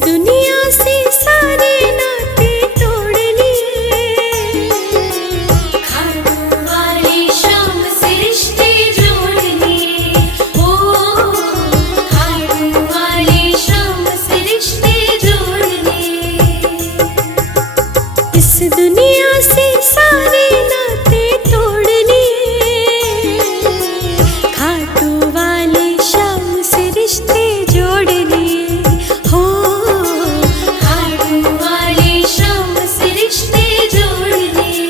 दुनिया से सारे नाते तोड़ लिए, खाटू वाली शाम से रिश्ते जोड़ लिए। ओ खाटू वाली शाम से रिश्ते जोड़ लिए। इस दुनिया से सारे नाते तोड़ लिए, खाटू वाले शाम से रिश्ते जोड़ लिए। हो खाटू वाली शाम से रिश्ते जोड़ लिए।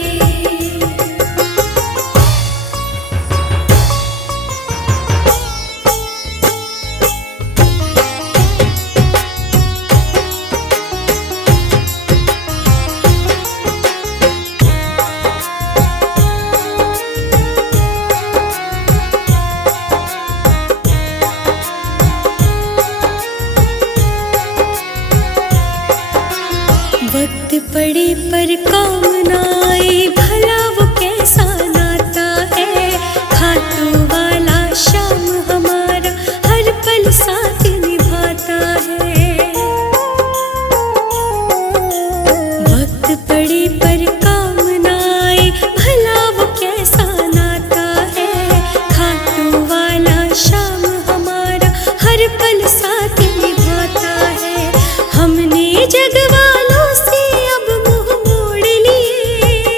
वक्त पड़े पर काम ना आए, भला वो कैसा नाता है। खाटू वाला शाम हमारा हर पल साथ निभाता है। वक्त पड़े पर काम ना आए, भला वो कैसा नाता है। खाटू वाला शाम हमारा हर पल साथ निभाता है। हमने जग वालों से अब मुंह मोड़ लिए,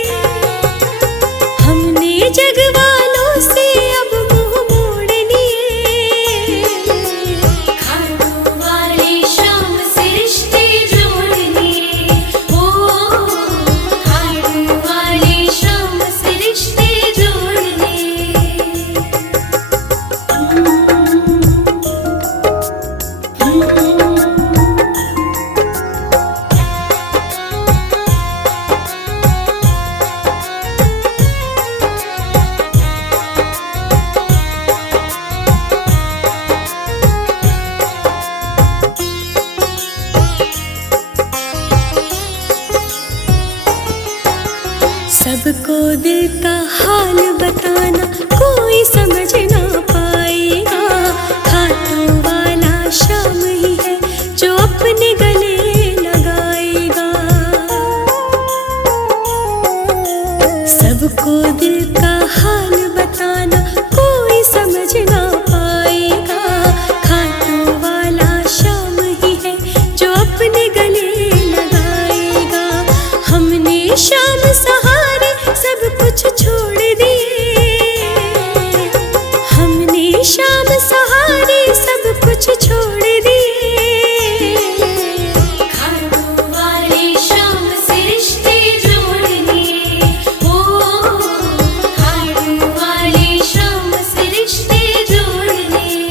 हमने जग वालों से अब मुंह मोड़ लिए। खाटू वाली शाम से रिश्ते जोड़ लिए। ओ खाटू वाली शाम से रिश्ते जोड़ लिए। सबको दिल का हाल बताना कोई समझ ना पाएगा। खाटू वाला शाम ही है जो अपने गले लगाएगा। सबको दिल का हाल बताना कोई समझ ना पाएगा। खाटू वाला शाम ही है जो अपने गले लगाएगा। हमने शाम सहारे सब कुछ छोड़ दिए, हमने शाम सहारे सब कुछ छोड़ दिए। खाटू वाली शाम से रिश्ते जोड़ लिए। ओ खाटू वाली शाम से रिश्ते जोड़ लिए।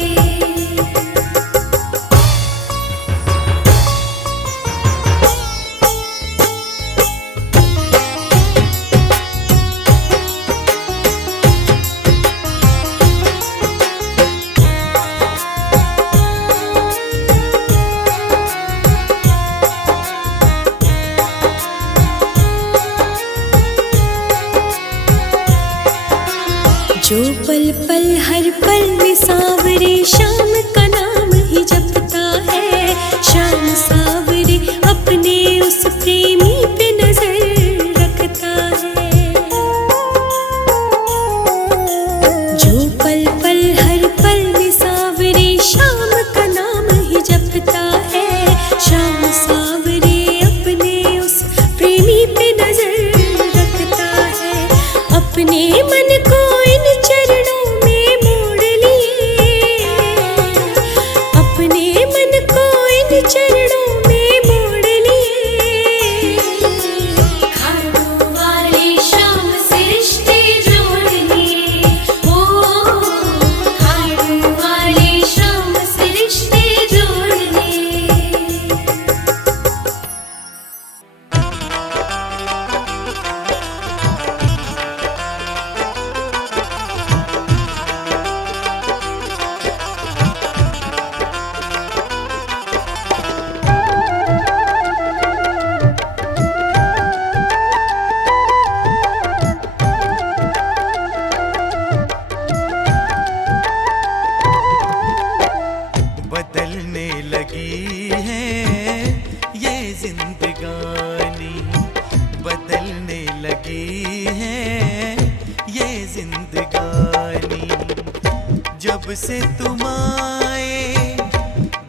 जो पल पल हर पल में सावरे शाम का नाम ही जपता है। शाम सावरे अपने उस प्रेमी पे नजर रखता है। जो पल पल हर पल में सावरे शाम का नाम ही जपता है। शाम सावरे अपने उस प्रेमी पे नजर रखता है। अपने मन को इन चरणों में मोड़ लिए, अपने मन को इन चरणों में मोड़ लिए। खाटू वाली शाम से रिश्ते जोड़ लिए। ओ खाटू वाली शाम से रिश्ते जोड़ लिए। जिंदगानी बदलने लगी है ये जिंदगानी। जब से तुम आए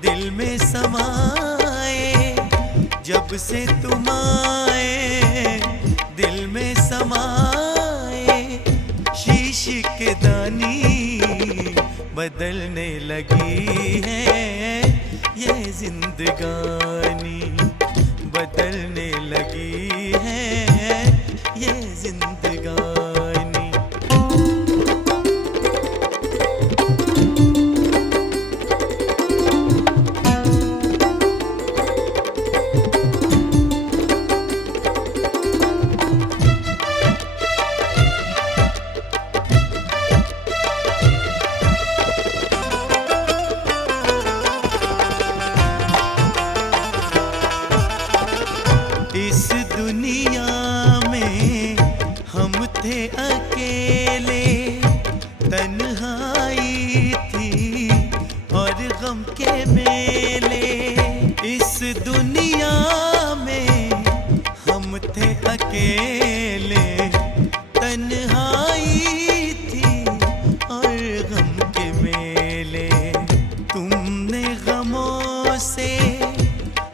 दिल में समाए, जब से तुम आए दिल में समाए, शीश के दानी बदलने लगी है ये जिंदगानी, बदलने लगी है ये जिंदगानी। इस दुनिया में हम थे अकेले, तन्हाई थी और गम के मेले। इस दुनिया में हम थे अकेले, तन्हाई थी और गम के मेले। तुमने गमों से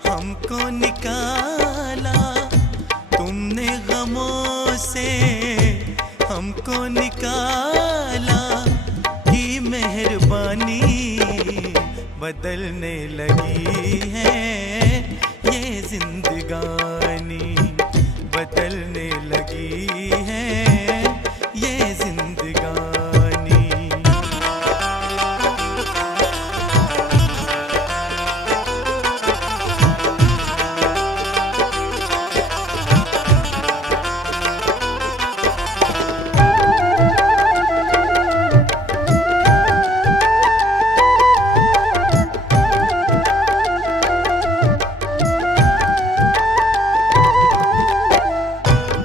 हमको निकाला, तुमने गमों से हमको निकाला, की मेहरबानी बदलने लगी है ये जिंदगानी, बदलने लगी है ये जिंदगानी।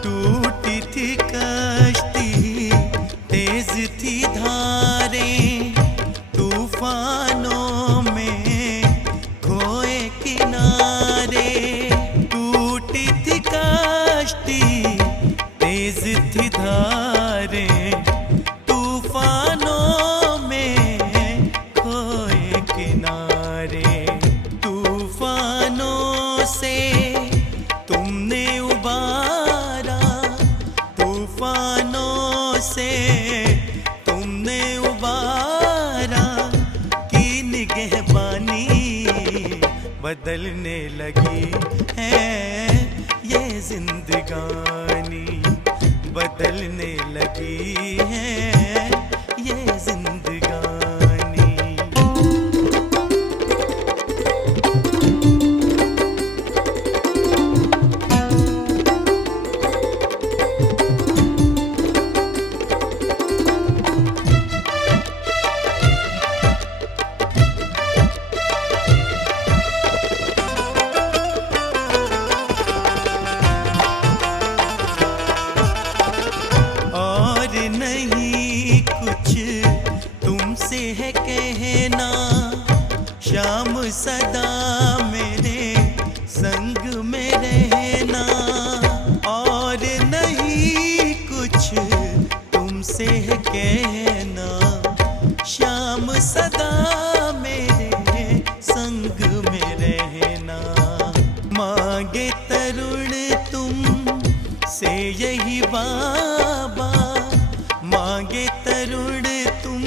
टूटी थी कश्ती, तेज थी धारें, तूफानों में खोए किनारे। टूटी थी कश्ती, तेज थी धारें, तूफानों में खोए किनारे। तूफानों से तुमने उबारा, तूफानों से तुमने उबारा, की निगहबानी बदलने लगी है ये जिंदगानी, बदलने लगी है ये जिंदगानी। और नहीं कुछ तुमसे है कहना, शाम सदा मेरे संग में रहना। और नहीं कुछ तुमसे है कहना, शाम सदा मेरे संग में रहना। मांगे तरुण तुम से यही बाबा, मांगे तरुण तुम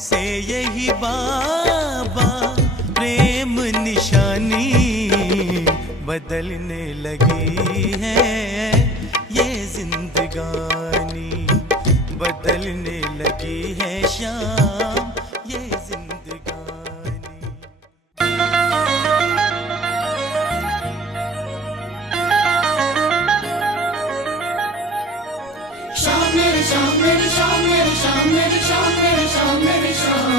से यही बाबा, प्रेम निशानी बदलने लगी है ये जिंदगानी, बदलने लगी है शाम ये जिंदगानी। शाम मेरी शाम मेरी शाम मेरी शाम मेरी शाम मेरी शाम मेरी शाम।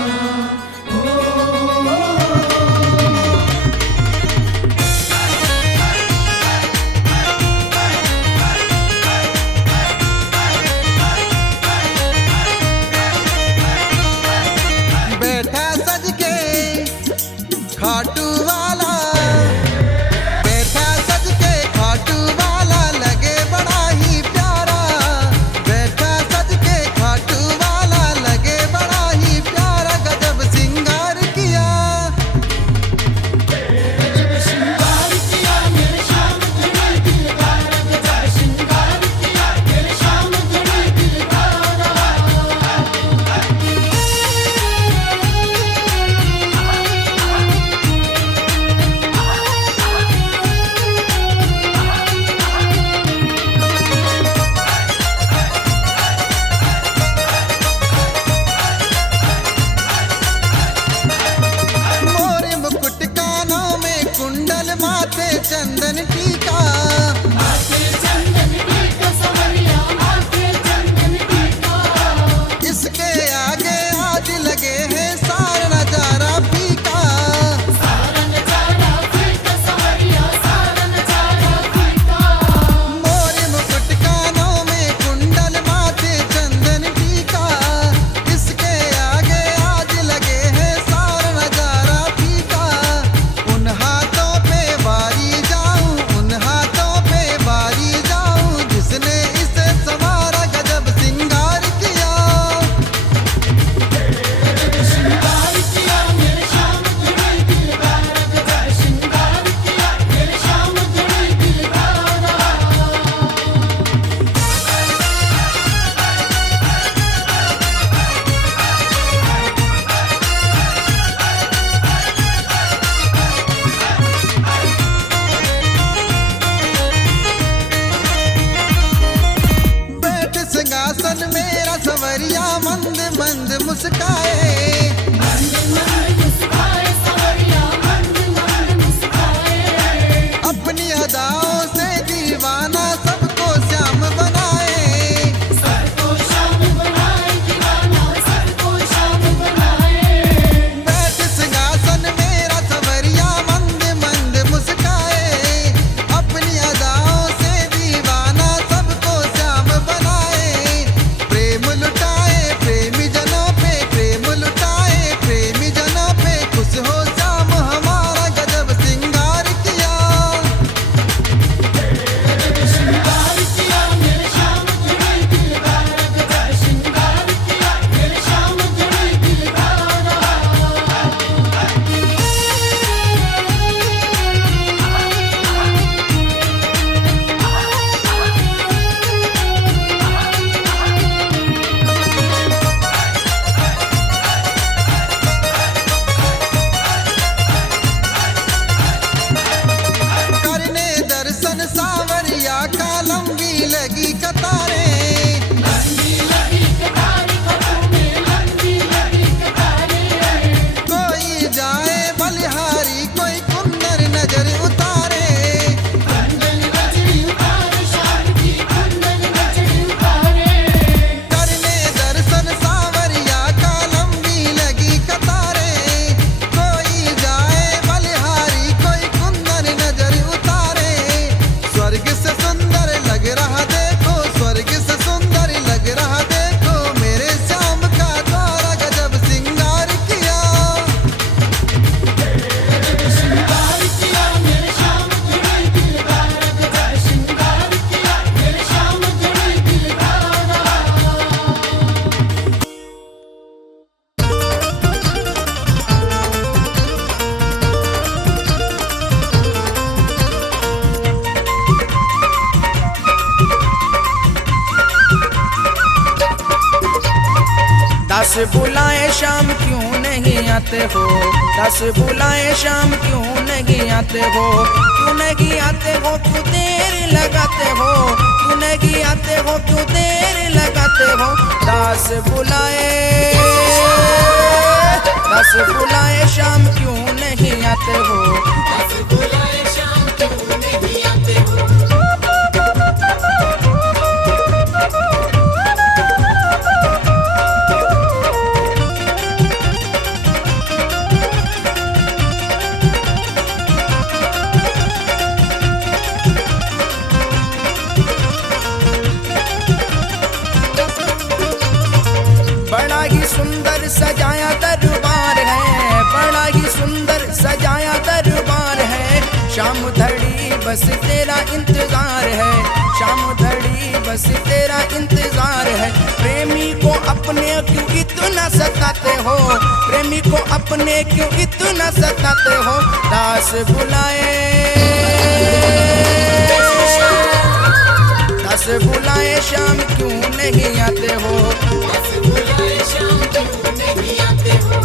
माथे चंदन टीका। माथे चंदन टीका सवरिया माथे चंदन टीका। इसके आगे आज लगे हैं सारा नजारा फीका। सारा नजारा फीका सवरिया सारा नजारा फीका। मोर मुकुट कानों में कुंडल माथे चंदन टीका। इसके आगे आज लगे हैं सारा नजारा फीका। उन हाथों पे बारी जाऊं, उन हाथों पे बारी जाऊं, जिसने इसे संवारा गजब सिंगार किया। श्रृंगार किया मेरे श्याम जुड़ी दिलदार गजब श्रृंगार किया मेरे श्याम जुड़ी दिलदार। बैठ सिंहासन मेरा सवरिया मंद मंद मुस्काए। मंद मंद मुस्काए सवरिया मंद मंद मुस्काए। अपनी अदाओं से दीवाना सबको श्याम बनाए। सबको श्याम बनाए दीवाना सबको श्याम बनाए। बैठ सिंहासन मेरा सवरिया मंद मंद मुस्काए। अपनी अदाओं से दीवाना सबको श्याम बनाए। प्रेम लुटाए प्रेमी जनों पे, प्रेम लुटाए प्रेमी जनों पे, खुश हो श्याम हमारा गजब सिंगार किया। श्रृंगार किया मेरे श्याम जुड़ी दिलदार गजब श्रृंगार किया मेरे श्याम जुड़ी दिलदार। करने दर्शन सावरिया का लंबी लगी कतारें। लंबी लगी कतारें खतों में लंबी लगी कतारें। कोई जाए बलिहारी कोई कुंदन नजर उतारे। कुंदन नजरी उतारे श्याम की कुंदन नजरी उतारे। करने दर्शन सावरिया का लंबी लगी कतारें। कोई जाए बलिहारी कोई कुंदन नजर उतारे। स्वर्ग से सुंदर लग रहा देखो, स्वर्ग से सुंदर लग रहा देखो, मेरे श्याम का द्वारा गजब सिंगार किया। श्रृंगार किया मेरे श्याम जुड़ी दिलदार गजब श्रृंगार किया मेरे श्याम जुड़ी दिलदार। दस बुलाए शाम क्यों नहीं आते हो, दस बुलाए शाम क्यों नहीं आते हो, क्यों नहीं आते हो, क्यों देर लगाते हो, क्यों नहीं आते हो, क्यों देर लगाते हो। दस बुलाए शाम क्यों नहीं आते हो। दस बुलाए शाम क्यों नहीं आते हो। बड़ा ही सुंदर सजाया दरबार है, बड़ा ही सुंदर सजाया दरबार है। शाम धड़ी बस तेरा इंतजार है, शाम धड़ी बस तेरा इंतजार है। प्रेमी को अपने क्यों इतना सताते हो, प्रेमी को अपने क्यों इतना सताते हो। दास बुलाए, दास बुलाए शाम क्यों नहीं आते हो। दस बुलाए शाम क्यों नहीं आते हो।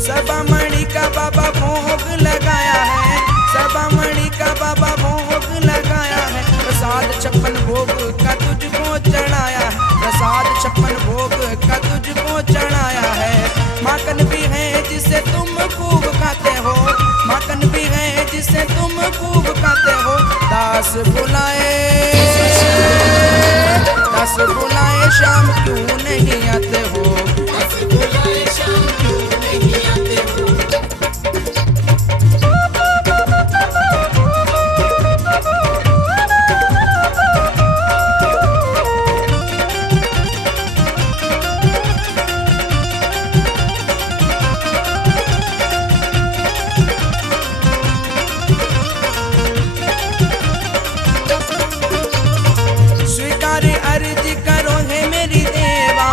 सभामणि का बाबा भोग लगाया है, सभामणि का बाबा भोग लगाया 10 बुलाए शाम क्यों नहीं आते हो। बुलाए शाम क्यों नहीं आते हो। स्वीकार अर्जी करो है मेरी देवा,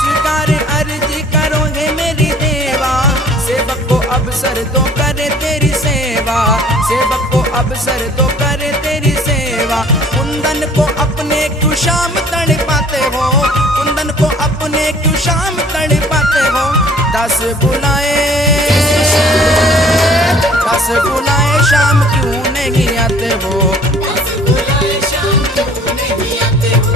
स्वीकार अर्जी करो है मेरी देवा। सेवक को अवसर दो करे तेरी सेवा, सेवक को अवसर दो करे तेरी सेवा। कुंदन को अपने क्यों शाम तड़ पाते हो, कुंदन को अपने क्यों शाम तड़ पाते हो। 10 बुलाए शाम क्यों नहीं आते हो। बुलाए शाम क्यों नहीं आते हो।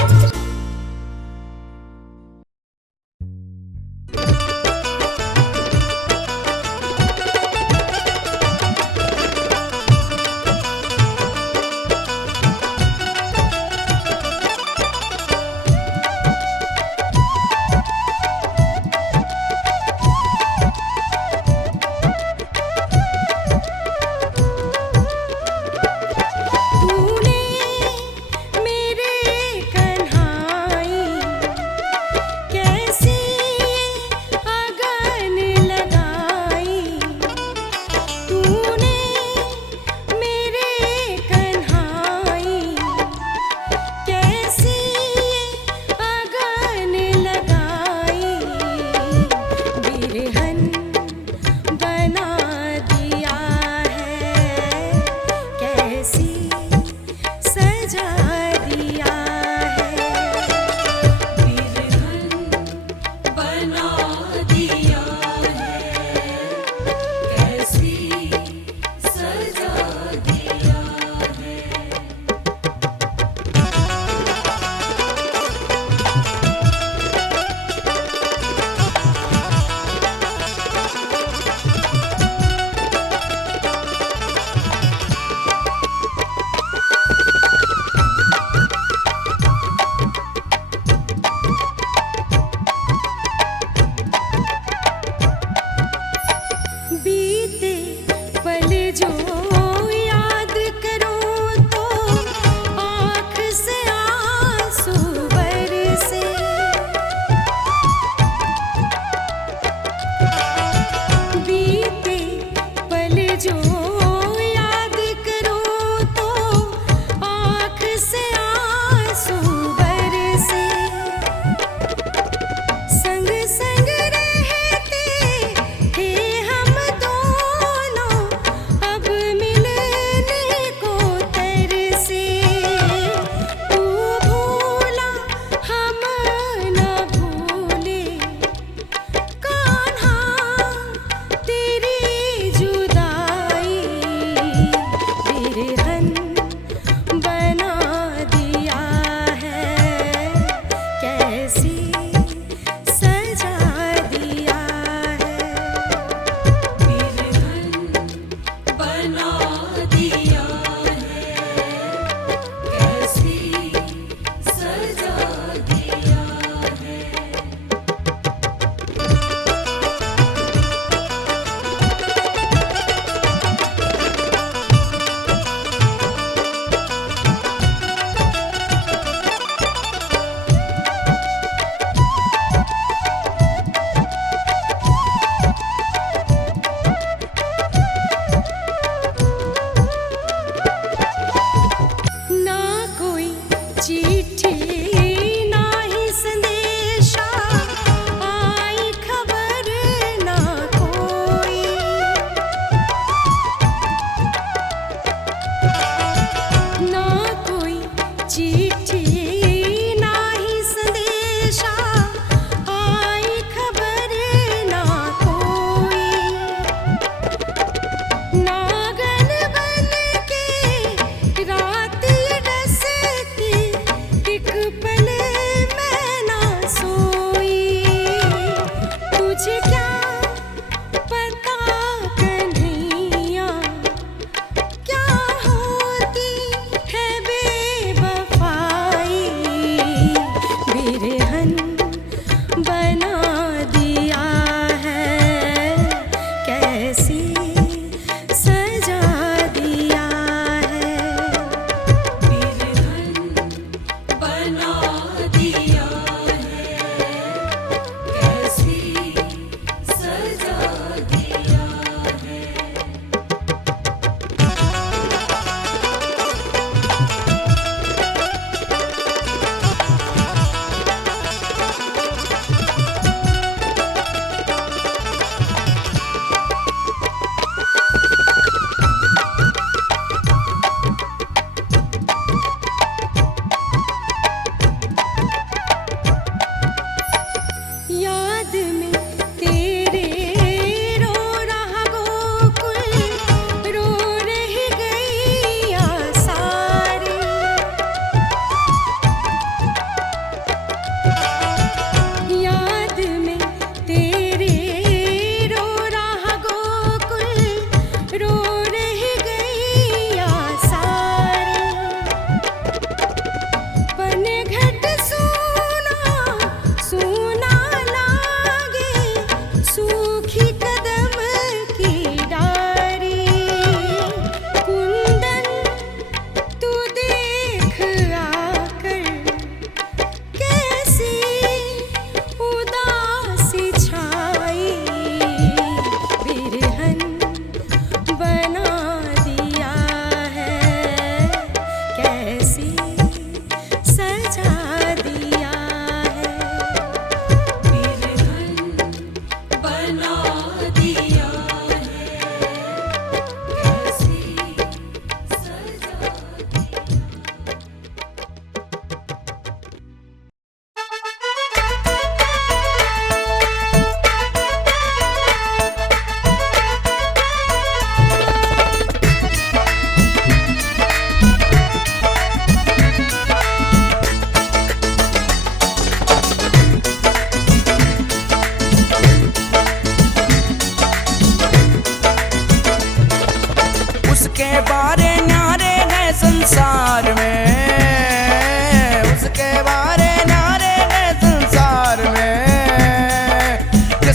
तू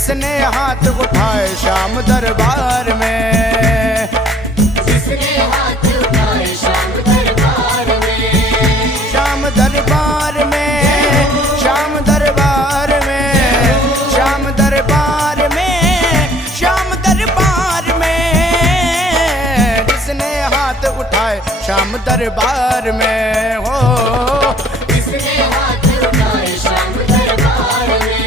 जिसने हाथ उठाए श्याम दरबार में, जिसने हाथ उठाए श्याम दरबार में, श्याम दरबार में, श्याम दरबार में, श्याम दरबार में, श्याम दरबार में, जिसने हाथ उठाए श्याम दरबार में हो, जिसने हाथ उठाए श्याम दरबार में।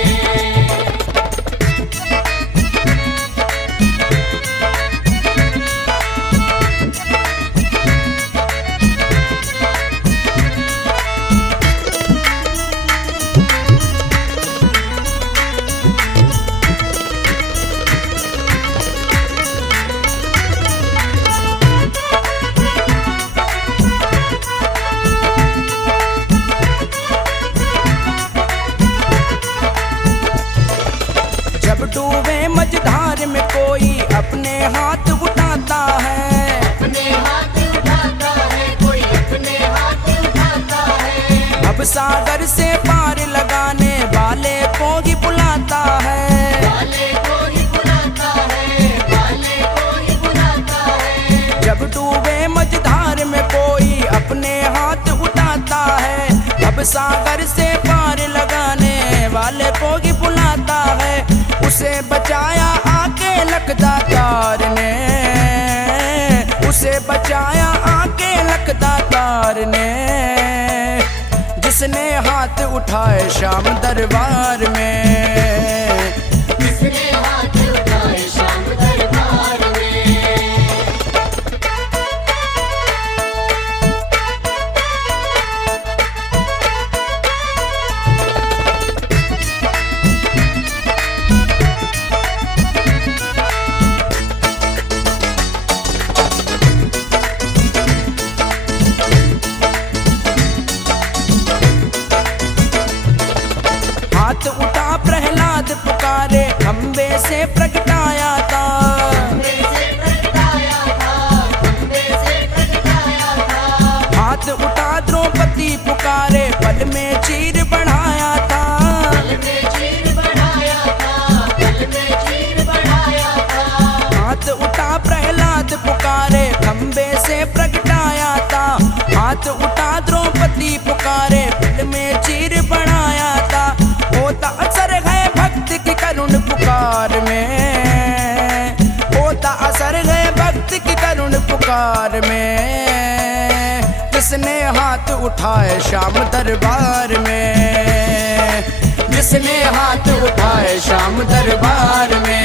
जब डूबे मझधार में कोई अपने हाथ उठाता है, अपने हाथ उठाता है, कोई अपने हाथ उठाता है, अब सागर से पार लगाने वाले को ही बुलाता है, वाले को ही बुलाता है, वाले को ही बुलाता है। जब डूबे मझधार में कोई अपने हाथ उठाता है, अब सागर से पार लगाने वाले को ही बुलाता है, उसे बचाया आके लखदातार ने, उसे बचाया आके लखदातार ने, जिसने हाथ उठाए श्याम दरबार में, जिसने हाथ उठाए श्याम दरबार में। हाथ उठा प्रहलाद पुकारे खंबे से प्रगटाया था, खंबे से प्रगटाया था, खंबे से प्रगटाया था। हाथ उठा द्रौपदी पुकारे पल में चीर बढ़ाया था, पल में चीर बढ़ाया था, पल में चीर बढ़ाया था। हाथ उठा प्रहलाद पुकारे खंबे से प्रगटाया था, हाथ उठा द्रौपदी पुकारे पल में चीर बढ़ाया था, होता असर है भक्त की करुण पुकार में, होता असर है भक्त की करुण पुकार में, जिसने हाथ उठाए श्याम दरबार में, जिसने हाथ उठाए श्याम दरबार में।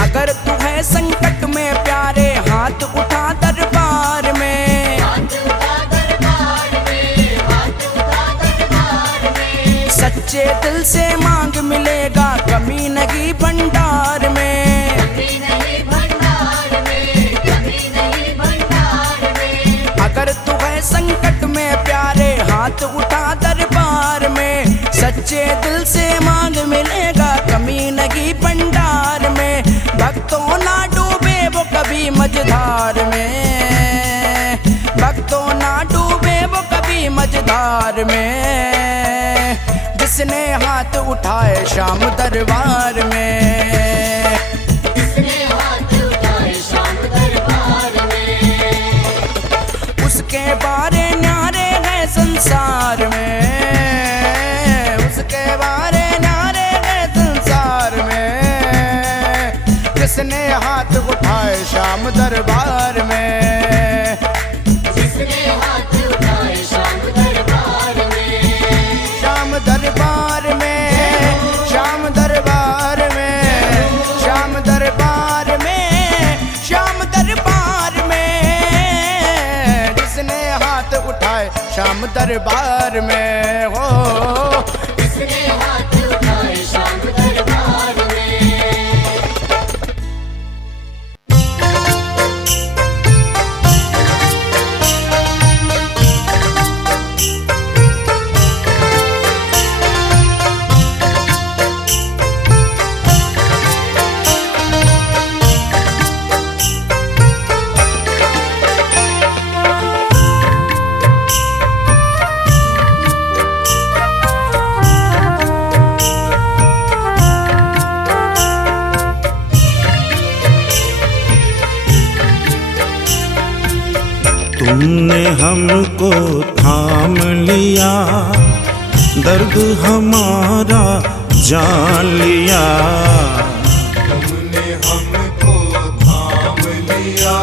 अगर तू है संकट में प्यारे हाथ उठा दरबार में, हाथ उठा दरबार में, हाथ उठा दरबार में। सच्चे दिल से मांग मिलेगा कमी नहीं भंडार में, कमी नहीं भंडार में, कमी नहीं भंडार में। अगर तू है संकट में प्यारे हाथ उठा दरबार में, सच्चे दिल से मांग मिलेगा कमी नहीं भंडार में, भक्तों ना डूबे वो कभी मझधार में, भक्तों ना डूबे वो कभी मझधार में, जिसने हाथ उठाए श्याम दरबार में, जिसने हाथ उठाए श्याम दरबार में। उसके बारे न्यारे है संसार में, उसके बारे न्यारे है संसार में, जिसने हाथ उठाए श्याम दरबार में, जिसने हाथ उठाए श्याम दरबार में। श्याम दरबार में, श्याम दरबार में, श्याम दरबार में, श्याम दरबार में, जिसने हाथ उठाए श्याम दरबार में हो, जिसने हाथ उठाए श्याम दरबार तुमने हमको थाम लिया, दर्द हमारा जान लिया। तुमने हमको थाम लिया,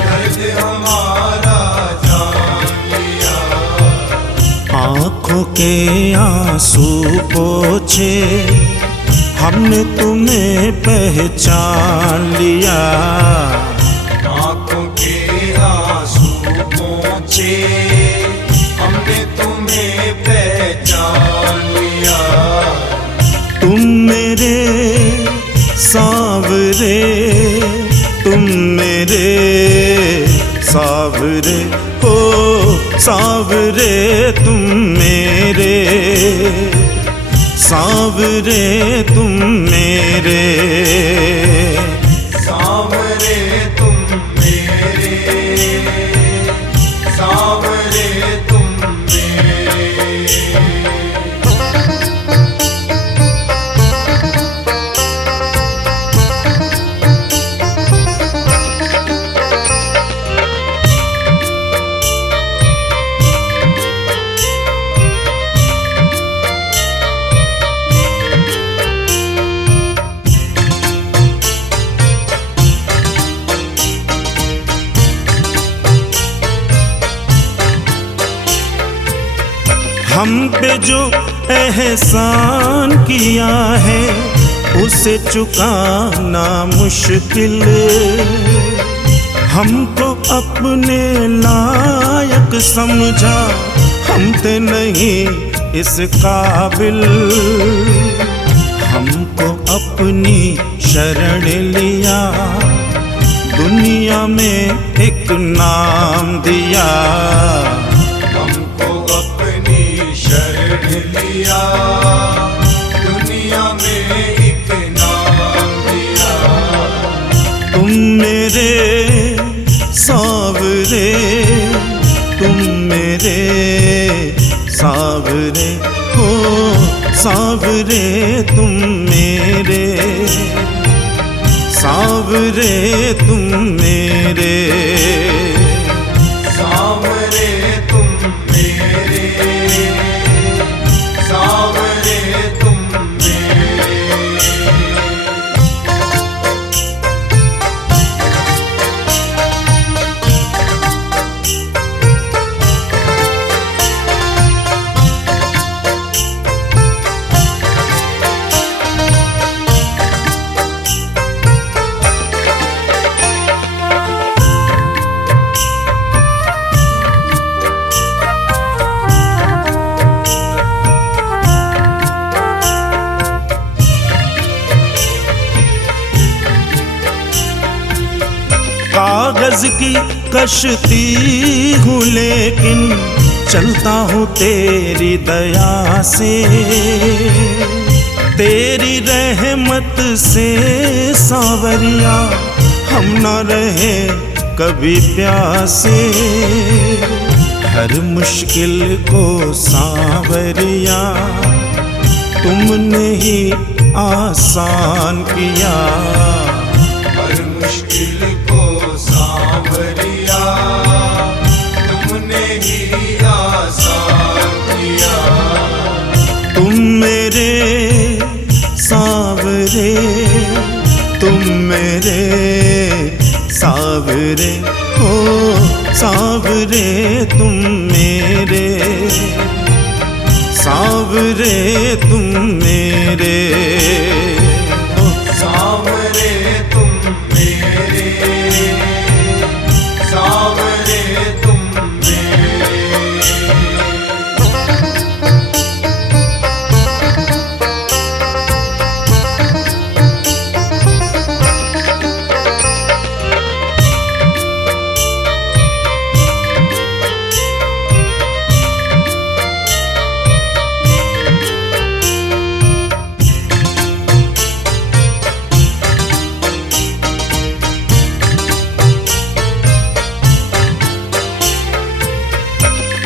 दर्द हमारा जान लिया। आँखों के आंसू पोंछे, हमने तुम्हें पहचान लिया। आँखों के आंसू पोंछे, हमने तुम्हें पहचान लिया। तुम मेरे सांवरे, तुम मेरे सांवरे, हो सांवरे तुम मेरे, सांवरे तुम मेरे, सांवरे तुम मेरे, सांवरे तुम मेरे। हम पे जो एहसान किया है उसे चुकाना मुश्किल, हमको अपने लायक समझा, हम थे नहीं इस काबिल। हमको अपनी शरण लिया, दुनिया में एक नाम दिया। हमको अपनी शरण लिया, दुनिया में एक नाम दिया। तुम मेरे सांवरे, तुम मेरे सांवरे, हो सांवरे तुम मेरे, सांवरे तुम मेरे, सांवरे तुम मेरे, सांवरे तुम मेरे। कागज की कश्ती हूँ लेकिन चलता हूँ तेरी दया से, तेरी रहमत से सांवरिया हम न रहे कभी प्यासे। हर मुश्किल को सांवरिया तुमने ही आसान किया। हर मुश्किल को सांवरिया तुमने ही आसान किया। तुम मेरे सांवरे, तुम मेरे सांवरे, हो सांवरे तुम मेरे, सांवरे तुम मेरे, हो सांवरे तुम मेरे, सांवरे तुम मेरे।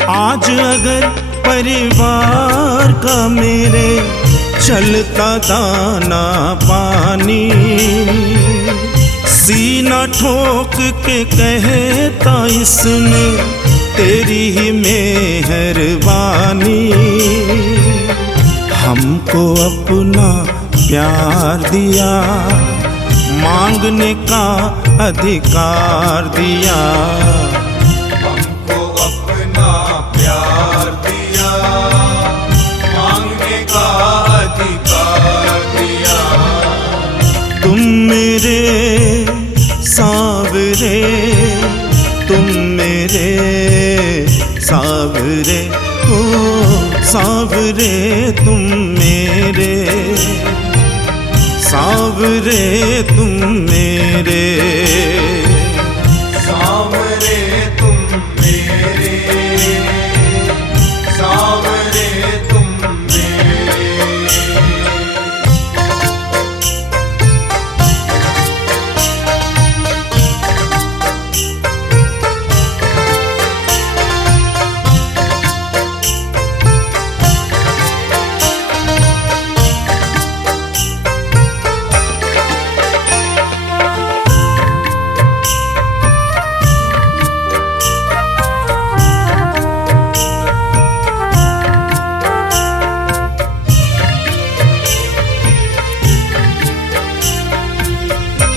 आज अगर परिवार का मेरे चलता दाना पानी, सीना ठोक के कहता इसने तेरी ही मेहरबानी, हमको अपना प्यार दिया, मांगने का अधिकार दिया। हमको अपना प्यार दिया, मांगने का अधिकार दिया। तुम मेरे सावरे, तुम मेरे सावरे, ओ सावरे तुम मेरे, सावरे तुम मेरे, सावरे तुम मेरे, सावरे तुम मेरे।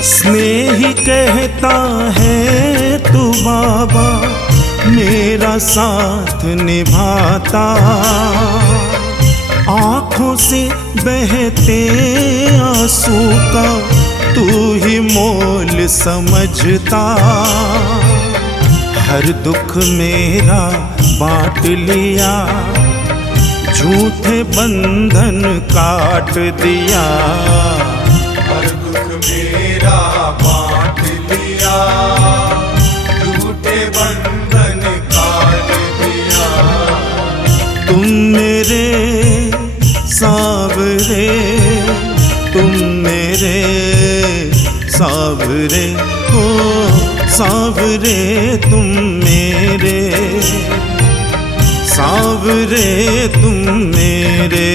स्नेही कहता है तू बाबा मेरा साथ निभाता, आँखों से बहते आंसू का तू ही मोल समझता, हर दुख मेरा बांट लिया, झूठे बंधन काट दिया। हर दुख मेरा बांट लिया, झूठे बंधन काट दिया। तुम मेरे सावरे, तुम मेरे सावरे, हो सावरे तुम मेरे, सावरे तुम मेरे।